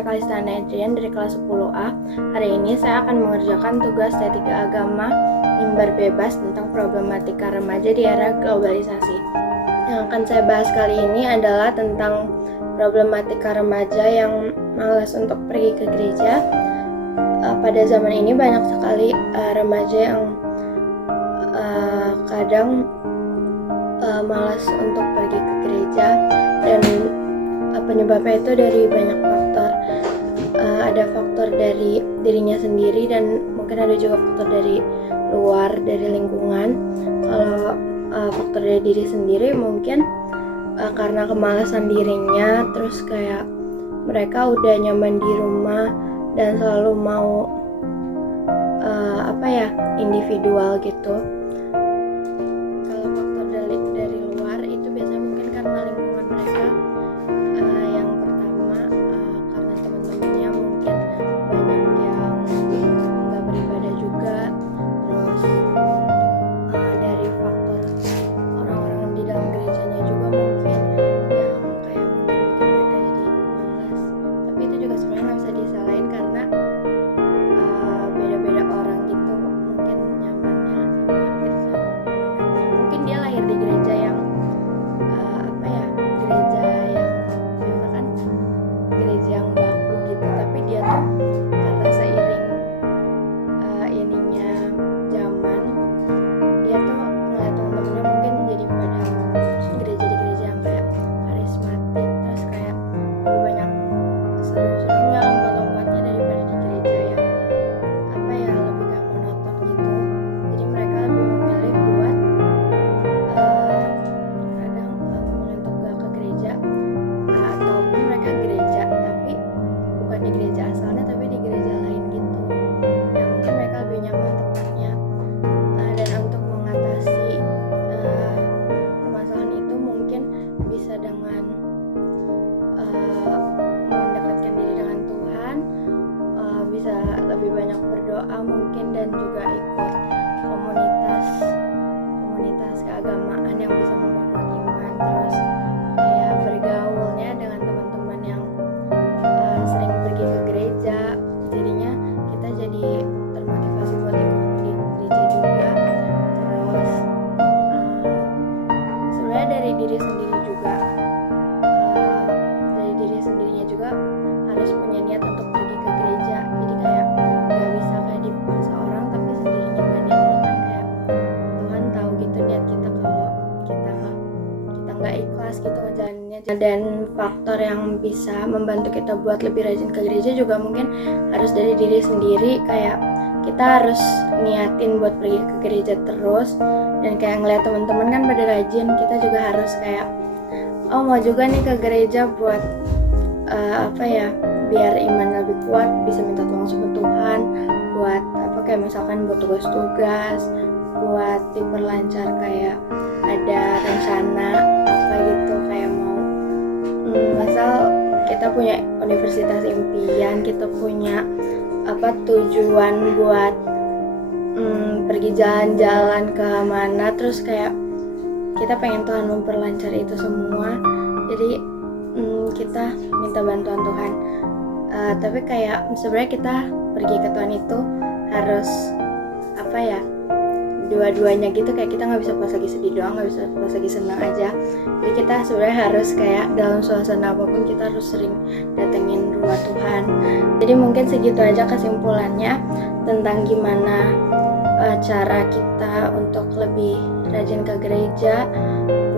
saya Kalistana Adrian dari kelas 10A. Hari ini saya akan mengerjakan tugas T3 Agama Mimbar Bebas tentang problematika remaja di era globalisasi. Yang akan saya bahas kali ini adalah tentang problematika remaja yang malas untuk pergi ke gereja. Pada zaman ini banyak sekali remaja yang kadang malas untuk pergi ke gereja, dan penyebabnya itu dari banyak faktor. Ada faktor dari dirinya sendiri dan mungkin ada juga faktor dari luar, dari lingkungan. Kalau faktor dari diri sendiri mungkin karena kemalasan dirinya, terus kayak mereka udah nyaman di rumah dan selalu mau individual gitu. Kalau faktor dari luar itu biasanya mungkin karena lingkungan mereka. Yang pertama karena teman-temannya mungkin banyak yang nggak beribadah juga, terus dari faktor orang-orang di dalam gerejanya juga mungkin yang kayak mungkin bikin mereka jadi malas. Tapi itu juga sebenarnya nggak bisa disalahin karena beda-beda orang gitu, mungkin nyamannya sama gereja. Mungkin dia lahir di gereja yang gereja yang misalkan gereja yang baku gitu, tapi dia tuh karena seiring ininya zaman, dia tuh ngeliat temen-temennya mungkin jadi pada gereja di gereja yang kayak karismatik, terus kayak lebih banyak seru-serunya, lompat-lompatnya daripada di gereja yang lebih kayak monoton gitu. Jadi mereka lebih memilih buat kadang memilih untuk gak ke gereja, ataupun mereka gereja tapi bukan di gereja asalnya tapi di gereja lain gitu, yang mungkin mereka lebih nyaman tempatnya. Dan untuk mengatasi permasalahan itu mungkin bisa dengan mendekatkan diri dengan Tuhan, bisa lebih banyak berdoa mungkin, dan juga ikut komunitas keagamaan yang bisa memperkuat iman, terus kayak bergaulnya dengan teman-teman yang sering pergi ke gereja, jadinya kita jadi termotivasi buat ikut pergi ke gereja juga. Terus sebenarnya dari diri sendiri juga, dari diri sendirinya juga harus punya niat untuk pergi ke gereja. Jadi kayak gak bisa kayak dipaksa orang, tapi sendirinya gak niat itu kan kayak Tuhan tahu gitu niat kita kalau kita nggak ikhlas gitu ngejalaninnya. Dan faktor yang bisa membantu kita buat lebih rajin ke gereja juga mungkin harus dari diri sendiri, kayak kita harus niatin buat pergi ke gereja terus, dan kayak ngeliat teman-teman kan pada rajin, kita juga harus kayak mau juga nih ke gereja buat biar iman lebih kuat, bisa minta tolong sama Tuhan buat kayak misalkan buat tugas-tugas, buat diperlancar, kayak ada rencana gitu, kayak mau misal kita punya universitas impian, kita punya tujuan buat pergi jalan-jalan ke mana, terus kayak kita pengen Tuhan memperlancar itu semua, jadi kita minta bantuan Tuhan. Tapi kayak sebenarnya kita pergi ke Tuhan itu harus dua-duanya gitu, kayak kita nggak bisa pas lagi sedih doang, nggak bisa pas lagi senang aja. Jadi kita sebenarnya harus kayak dalam suasana apapun kita harus sering datengin rumah Tuhan. Jadi mungkin segitu aja kesimpulannya tentang gimana cara kita untuk lebih rajin ke gereja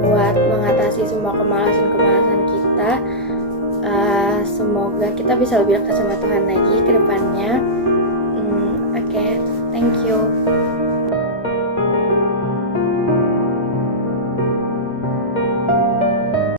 buat mengatasi semua kemalasan kita. Semoga kita bisa lebih dekat sama Tuhan lagi ke depan.